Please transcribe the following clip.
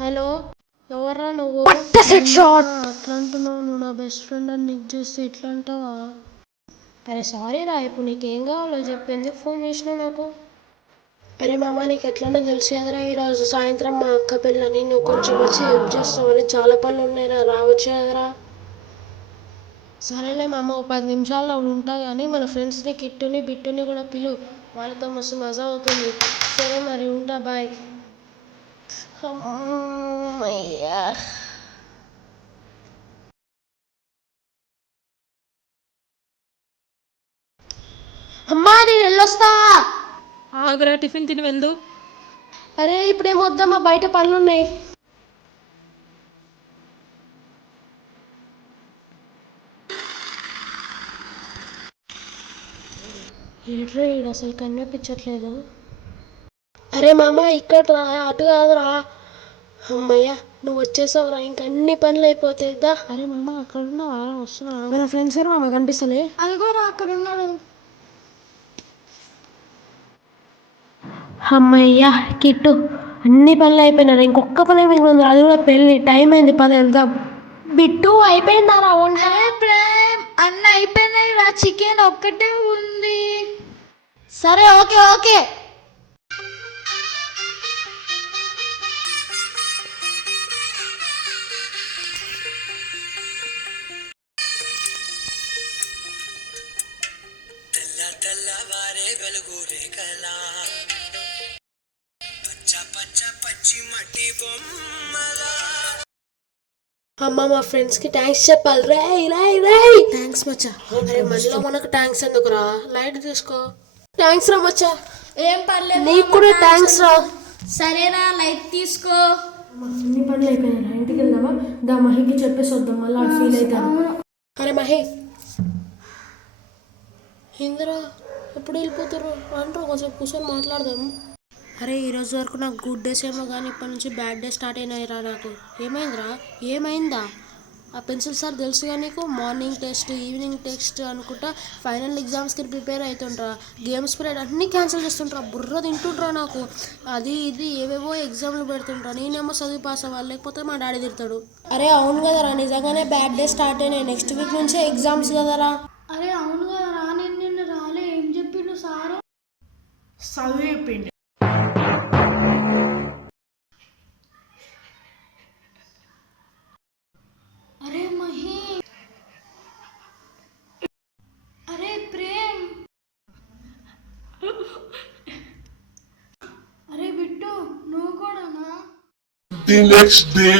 Hello, ఎవర్రా నువ్వు? అట్లా అంటున్నావు? నువ్వు నా బెస్ట్ ఫ్రెండ్ అని నీకు చూస్తే ఇట్లా అంటావా? అరే సారీ రా, ఇప్పుడు నీకేం కావాలో చెప్పింది ఫోన్ చేసినావు నాకు. అరే మామ, నీకు ఎట్లన్నా తెలుసు కదరా, ఈరోజు సాయంత్రం మా అక్క పెళ్ళని, నువ్వు కొంచెం వచ్చి హెల్ప్ చేస్తావని, చాలా పనులు ఉన్నాయిరా, రావచ్చు కదరా? సరేలే మామ, ఓ 10 నిమిషాల్లో ఉంటా కానీ మన ఫ్రెండ్స్ని కిట్టుని బిట్టుని కూడా పిలు, వాళ్ళతో మస్తు మజా అవుతుంది. సరే మరి ఉంటా, బాయ్. అమ్మయ్యా. అమ్మా, నేను వెళ్ళొస్తా. ఆగురా, టిఫిన్ తిని వెళ్దు. అరే ఇప్పుడేం వద్దమ్మా, బయట పనులున్నాయి. ఏంట్రా ఈడు అసలు కనిపించట్లేదు. అరే మామ, ఇక్కడ రా, అటు కాదురా. అమ్మయ్యా, నువ్వు వచ్చేసావురా, ఇంక అన్ని పనులు అయిపోతాయిదా. అరే మామ, అక్కడ ఉన్నావా? వస్తున్నా. మన ఫ్రెండ్స్ ఏమో మామ కనిపిస్తలే. అదిగోరా అక్కడ ఉన్నాడు. అమ్మయ్యా కిట్టు, అన్ని పనులు అయిపోయినారు, ఇంకొక పని మిగిలింది, అది కూడా పెళ్ళి. టైం అయింది, పద వెళ్దాం. బిట్టు అయిపోయిందారా వంట? అన్న అయిపోయినాయి రా, చికెన్ ఒక్కటే ఉంది. సరే ఓకే ఓకే. తెల్లవారే వెలుగు రేఖలా పచ్చ పచ్చ పచ్చి మట్టి బొమ్మలా. అమ్మ, మా ఫ్రెండ్స్ కి థ్యాంక్స్ చెప్పాలి. రేయ్ రేయ్ రేయ్, థ్యాంక్స్ మచ్చా. అరే మధ్యలో మనకు థ్యాంక్స్ ఎందుకురా, లైట్ తీసుకో. థ్యాంక్స్ రా మచ్చా. ఏం పర్లేదు, నీకు కూడా థ్యాంక్స్ రా. సరేనా, లైట్ తీసుకో. అన్ని పనులు అయిపోయినారా, ఇంటికి వెళ్దామా? దా మహికి చెప్పేసి వద్దాం, మళ్ళీ ఫీల్ అవుతాను. అరే మహి, ఇందిరా ఎప్పుడు వెళ్ళిపోతారు అంటారు, కొంచెం కూర్చొని మాట్లాడదాం. అరే ఈరోజు వరకు నాకు గుడ్ డేస్ ఏమో కానీ ఇప్పటి నుంచి బ్యాడ్ డే స్టార్ట్ అయినాయిరా నాకు. ఏమైందిరా? ఏమైందా? ఆ పెన్సిల్ సార్ తెలుసుగా నీకు, మార్నింగ్ టెస్ట్ ఈవినింగ్ టెస్ట్ అనుకుంటా ఫైనల్ ఎగ్జామ్స్కి ప్రిపేర్ అవుతుండ్రా, గేమ్స్ పీరియడ్ అన్నీ క్యాన్సిల్ చేస్తుండ్రా, బుర్ర తింటుండ్రా నాకు. అది ఇది ఏవేవో ఎగ్జామ్లు పెడుతుండ్రా, నేనేమో చదివి పాస్ అవ్వాలి, లేకపోతే మా డాడీ తిడతాడు. అరే అవును కదరా, నిజంగానే బ్యాడ్ డే స్టార్ట్ అయినాయి, నెక్స్ట్ వీక్ నుంచే ఎగ్జామ్స్ కదరా. అరే అవును కదా రా, నేను నిన్న రాలే. ఏం చెప్పిండు సారు? చదువు చెప్పిండు. అరే మహి, అరే ప్రేమ్, అరే బిట్టు, నువ్వు కూడానా? The next day